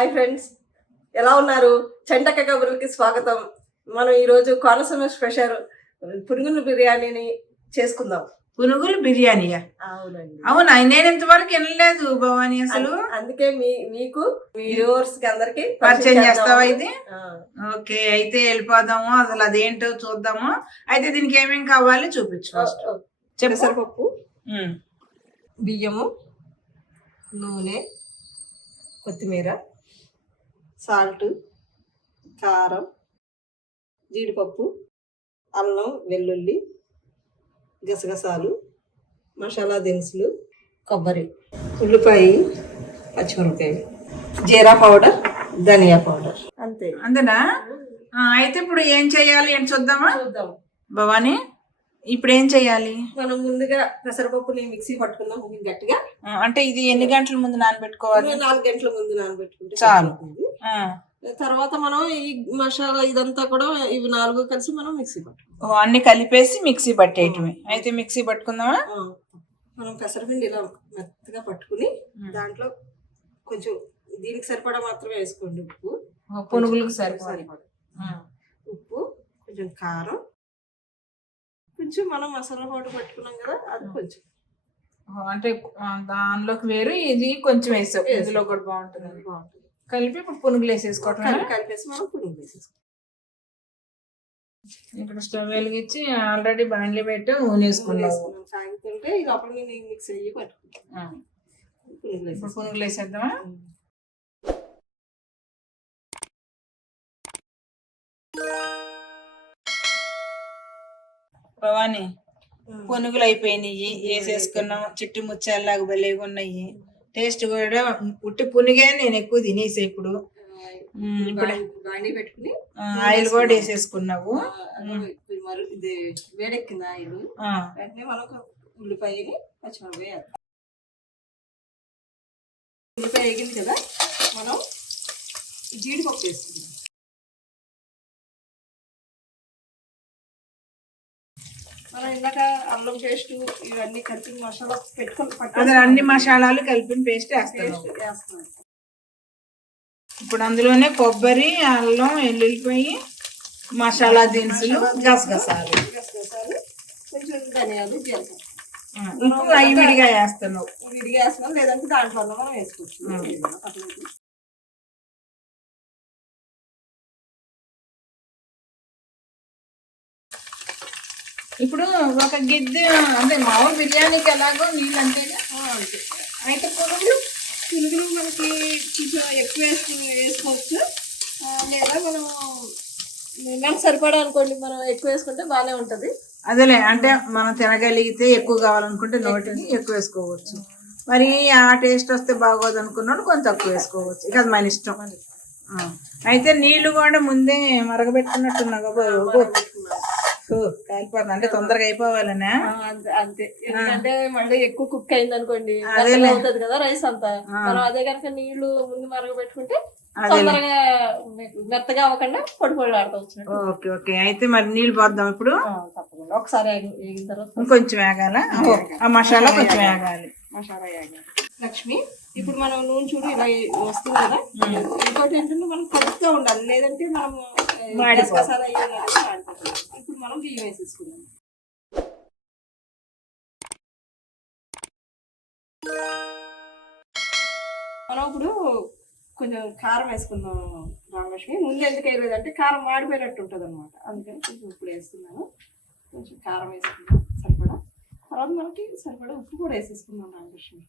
Hi friends. ఎలా ఉన్నారు? చెంటక్క కబుర్లకి స్వాగతం. మనం ఈరోజు కోనసీమ స్పెషల్ పురుగుల బిర్యానీని చేసుకుందాం. పునుగులు బిర్యానీయా? అవునండి. అవునా? నేను ఇంతవరకు వినలేదు భవాని అసలు. అందుకే మీ మీకు మీ వ్యూవర్స్కి అందరికి పరిచయం చేస్తావా ఇది? ఓకే అయితే వెళ్ళిపోదాము. అసలు అదేంటో చూద్దాము. అయితే దీనికి ఏమేం కావాలి చూపించు ఉమ్, బియ్యము నూనె కొత్తిమీర సాల్ట్ కారం జీడిపప్పు అల్లం వెల్లుల్లి గసగసాలు మసాలా దినుసులు కొబ్బరి ఉల్లిపాయ పచ్చిమిరపకాయ జీరా పౌడర్ ధనియా పౌడర్. అంతే. అంతేనా? ఆ, అయితే ఇప్పుడు ఏం చెయ్యాలి ఏంటి చూద్దామా? చూద్దాం. భవాని ఇప్పుడు ఏం చెయ్యాలి మనం ముందుగా పెసరపప్పుని మిక్సీ పట్టుకుందాం గట్టిగా. అంటే ఇది ఎన్ని గంటల ముందు నానబెట్టుకోవాలి? నాలుగు గంటల ముందు నానబెట్టుకుంటే చాలు. తర్వాత మనం ఈ మసాలా ఇదంతా కూడా ఇవి నాలుగు కలిసి మనం మిక్సీ పట్టుకుందాం ఓ, అన్ని కలిపేసి మిక్సీ పట్టేయటమే. అయితే మిక్సీ పట్టుకుందామా? మనం పెసరపిండి ఇలా మెత్తగా పట్టుకుని. దాంట్లో కొంచెం దీనికి సరిపడా మాత్రమే వేసుకోండి ఉప్పు. పునుగులకు సరిపడా. ఉప్పు కొంచెం కారం కొంచెం మనం మసాలా పౌడర్ పట్టుకున్నాం కదా అది కొంచెం. అంటే దానిలోకి వేరు ఇది కొంచెం వేసాం. ఇందులో కూడా బాగుంటుంది. బాగుంటుంది. కలిపి ఇప్పుడు పునుగులు వేసేసుకోవటం కలిపి కలిపేసి మనం పురుగు వేసేసుకోవాలి ఇక్కడ స్టవ్ వెలిగించి ఆల్రెడీ బాండ్లీ పెట్టి ఊనేసుకున్నావు వేసుకున్నాం. సాగుతుంటే ఇది అప్పుడు నేను మిక్స్ అయ్యి పట్టుకుంటాం ఆ, పురుగులు ఇప్పుడు. పునుగులు వేసేద్దామా? భవాని. పునుగులు అయిపోయినాయి. వేసేసుకున్నాం చిట్టి ముత్యాలలాగా భలేగా ఉన్నాయి టేస్ట్ కూడా ఉట్టి పునిగే నేను ఎక్కువ తినేసా ఇప్పుడు. ఇప్పుడు పెట్టుకుని ఆయిల్ కూడా వేసేసుకున్నావు. వేడెక్కింది ఆయిల్. వెంటనే మనం ఉల్లిపాయని పచ్చిమిరపకాయ వేయాలి. ఉల్లిపాయ వేగింది కదా మనం జీడిపప్పు వేసుకుందాం. మనం ఇందాక అల్లం పేస్ట్ ఇవన్నీ కలిపి మసాలా పెట్టుకొని అన్ని మసాలాలు కలిపిన పేస్ట్ వేస్తాను. ఇప్పుడు అందులోనే కొబ్బరి అల్లం ఎల్లుల్లిపాయి మసాలా దినుసులు గసగసాలు. గసగసాలు కొంచెం ధనియాలు జీలకర్ర. ఇప్పుడు అవి విడిగా వేస్తున్నావు విడిగా వేస్తున్నాం లేదంటే దాంట్లో మనం వేసుకోవచ్చు ఇప్పుడు ఒక గిద్దె అంటే మామూలు బిర్యానీకి ఎలాగో నీళ్ళు అంతేగా అయితే పునుగులు పునుగులు మనకి కొంచెం ఎక్కువ వేసుకుని వేసుకోవచ్చు. లేదా మనం మనకు సరిపడా అనుకోండి మనం ఎక్కువ వేసుకుంటే బాగానే ఉంటుంది. అదేలే అంటే మనం తినగలిగితే ఎక్కువ కావాలనుకుంటే నోటిని ఎక్కువ. వేసుకోవచ్చు. మరి ఆ టేస్ట్ వస్తే బాగోదు అనుకున్నాడు కొంచెం తక్కువ వేసుకోవచ్చు. ఇక అది మన ఇష్టం. అయితే నీళ్ళు కూడా ముందే మరగబెట్టుకున్నట్టున్నావు కదా కాలిపోతుంది. అంటే తొందరగా అయిపోవాలనే? అంతే ఎందుకంటే మళ్ళీ ఎక్కువ కుక్ అయింది అనుకోండి అవుతుంది కదా రైస్ అంతా. మనం అదే కనుక నీళ్ళు ముందు మరగ పెట్టుకుంటే అదేలే. తొందరగా మెత్తగా అవ్వకుండా పొడి పొడి ఆడుకోవచ్చు ఓకే ఓకే. అయితే మరి నీళ్ళు పోద్దాం ఇప్పుడు? తప్పకుండా. ఒకసారి వేగి- వేగిన తర్వాత ఇంకొంచెం వేగాల? ఆ మసాలా కొంచెం వేగాలి. మసాలా లక్ష్మి ఇప్పుడు మనం నూనె చూడు ఇలా వస్తుంది కదా? ఇంకోటి ఏంటంటే మనం కలుపుతూ ఉండాలి. లేదంటే మనం ఏ, మనం బియ్యం వేసేసుకున్నాము మనం ఇప్పుడు కొంచెం కారం వేసుకుందాం రామలక్ష్మి. ముందు ఎందుకు వేయలేదంటే కారం మాడిపోయినట్టు ఉంటుంది అనమాట అందుకని కొంచెం ఇప్పుడు వేస్తున్నాను. కొంచెం కారం వేసుకుందాం. సరిపడా? తర్వాత మనకి సరిపడా ఉప్పు కూడా వేసేసుకుందాం రామలక్ష్మి.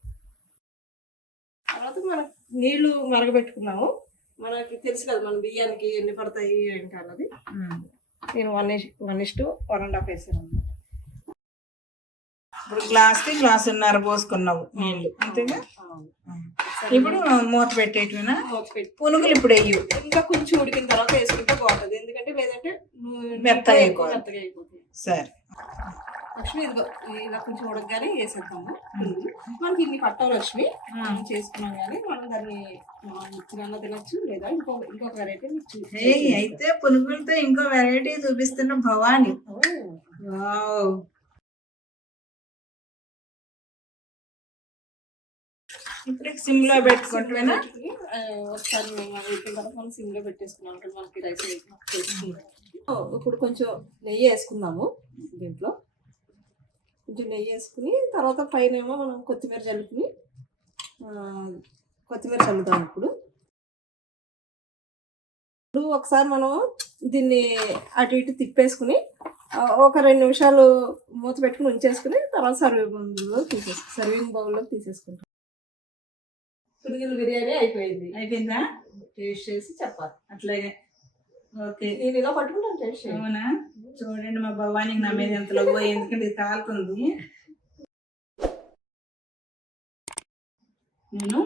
తర్వాత మనం నీళ్ళు మరగబెట్టుకున్నాము. మనకి తెలుసు కదా మన బియ్యానికి ఎన్ని పడతాయి ఏంటి అన్నది. నేను one one is two one and half వేసాను అనమాట ఇప్పుడు గ్లాస్కి గ్లాస్ ఉన్నర పోసుకున్నావు నీళ్ళు అంతేగా ఇప్పుడు మూత పెట్టేటివినా? పెట్టి. పునుగులు ఇప్పుడు వేయు. ఇంకా కొంచెం ఉడికిన తర్వాత వేసుకుంటే బాగుంటుంది. ఎందుకంటే లేదంటే నీళ్ళు. మెత్తగా అయిపోతుంది. సరే. లక్ష్మి ఇదిగో ఇలా కొంచెం ఉడకగానే వేసేద్దాము. మనకి ఇన్ని పట్టావు లక్ష్మి. మనం చేసుకున్నాం కానీ మనం దాన్ని ముచ్చుగా తినచ్చు లేదా ఇంకో ఇంకొక వెరైటీ అయితే పునుగులతో ఇంకో వెరైటీ చూపిస్తున్న భవాని. వావ్. ఇప్పుడు సిమ్లో పెట్టుకుంటున్నా ఒకసారి మేము అది అయిపోయిన తర్వాత మనం సిమ్లో పెట్టేసుకున్నాం అంటే మనకి రైస్ ఇప్పుడు కొంచెం నెయ్యి వేసుకుందాము దీంట్లో. కొంచెం నెయ్యి వేసుకుని తర్వాత పైన ఏమో మనం కొత్తిమీర చల్లుకుని కొత్తిమీర చల్లుదాం ఇప్పుడు. ఇప్పుడు ఒకసారి మనం దీన్ని అటు ఇటు తిప్పేసుకుని ఒక రెండు నిమిషాలు మూత పెట్టుకుని ఉంచేసుకుని తర్వాత సర్వింగ్ బౌల్లో తీసేసు సర్వింగ్ బౌల్లో తీసేసుకుంటాం. పురుగుల బిర్యానీ అయిపోయింది. అయిపోయిందా? టేస్ట్ చేసి చెప్పాలి అట్లాగే. ఓకే. నేను ఇలా పట్టుకుంటాను టేస్ట్ చేయండి అవునా? చూడండి మా భవానికి నా మీద ఎంత లవ్వు ఎందుకంటే ఇది కాలుతుంది నేను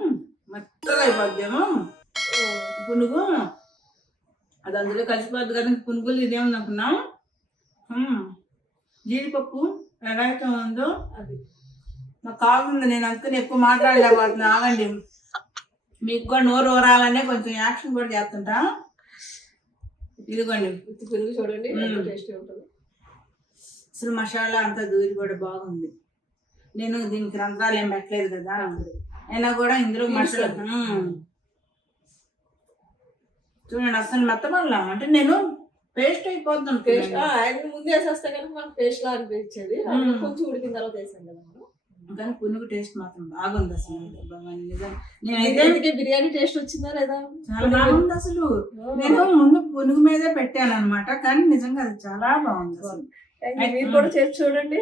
మెత్తగా అయిపోద్దాము. పునుగు. అది అందులో కలిసిపోద్ది కదా పునుగులు ఇదేముంది అనుకున్నాం. జీడిపప్పు ఎలా అయితే ఉందో అది. నాకు కాకుండా నేను అందుకని ఎక్కువ మాట్లాడలేకపోతున్నా. ఆగండి. మీకు కూడా నోరు ఊరాలనే కొంచెం యాక్షన్ కూడా చేస్తుంటా. ఇదిగోండి. ఉత్తి పురుగు చూడండి. టేస్టీ ఉంటుంది. అసలు మసాలా అంతా దూరి కూడా బాగుంది. నేను దీనికి రంధ్రాలు ఏం పెట్టలేదు కదా. అయినా కూడా ఇందులో మసాలా. చూడండి అసలు మెత్తమల్లా? అంటే నేను పేస్ట్ అయిపోతాను పేస్ట్ ఆయన ముందు వేసేస్తే కనుక మనకు పేస్ట్ లా అనిపించేది. కొంచెం ఉడికిన తర్వాత వేసాం కదా. కానీ పునుగు టేస్ట్ మాత్రం బాగుంది అసలు. నిజం. నేనైతే బిర్యానీ టేస్ట్ వచ్చిందా లేదా? చాలా బాగుంది అసలు. నేను ముందు పునుగు మీదే పెట్టాను అనమాట కానీ నిజంగా అది చాలా బాగుంది అసలు. మీరు కూడా చేసి చూడండి.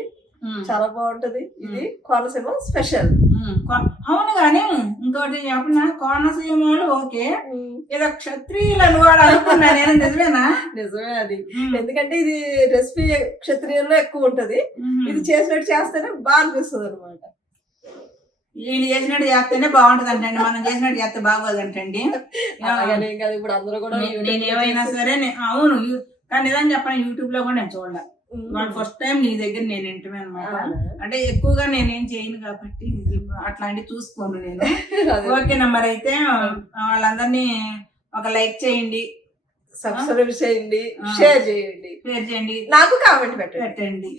చాలా బాగుంటది. ఇది కోనసీమ స్పెషల్. అవును కానీ ఇంకోటి చెప్పిన? కోనసీమలు ఓకే. ఏదో క్షత్రియులను కూడా అనుకున్నా నేను నిజమేనా? నిజమే అది. ఎందుకంటే ఇది రెసిపీ క్షత్రియంలో ఎక్కువ ఉంటది. ఇది చేసినట్టు చేస్తేనే బాగా అనిపిస్తుంది అనమాట వీళ్ళు చేసినట్టు చేస్తేనే బాగుంటది అంటండి మనం చేసినట్టు చేస్తే బాగోదంటండి. ఇప్పుడు అందరూ కూడా నేను ఏమైనా సరే అవును కానీ నిజం చెప్పాను యూట్యూబ్లో కూడా నేను చూడాలి. వాళ్ళు ఫస్ట్ టైం నీ దగ్గర నేను వింటమే అనమాట? అంటే ఎక్కువగా నేనేం చేయను కాబట్టి అట్లాంటివి చూసుకోను నేను. ఓకే నెంబర్ అయితే వాళ్ళందరినీ ఒక లైక్ చేయండి. సబ్స్క్రైబ్ చేయండి. షేర్ చేయండి. షేర్ చేయండి. నాకు కామెంట్ పెట్టండి.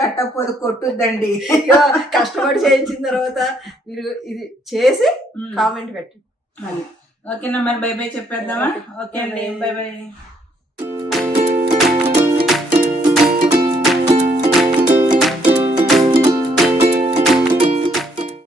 కట్టకపోతే కొట్టుద్దండి. ఇక కష్టపడి చేయించిన తర్వాత మీరు ఇది చేసి కామెంట్ పెట్టండి. అది. ఓకేనా మరి బై బై చెప్పేద్దామా? ఓకే అండి బై బై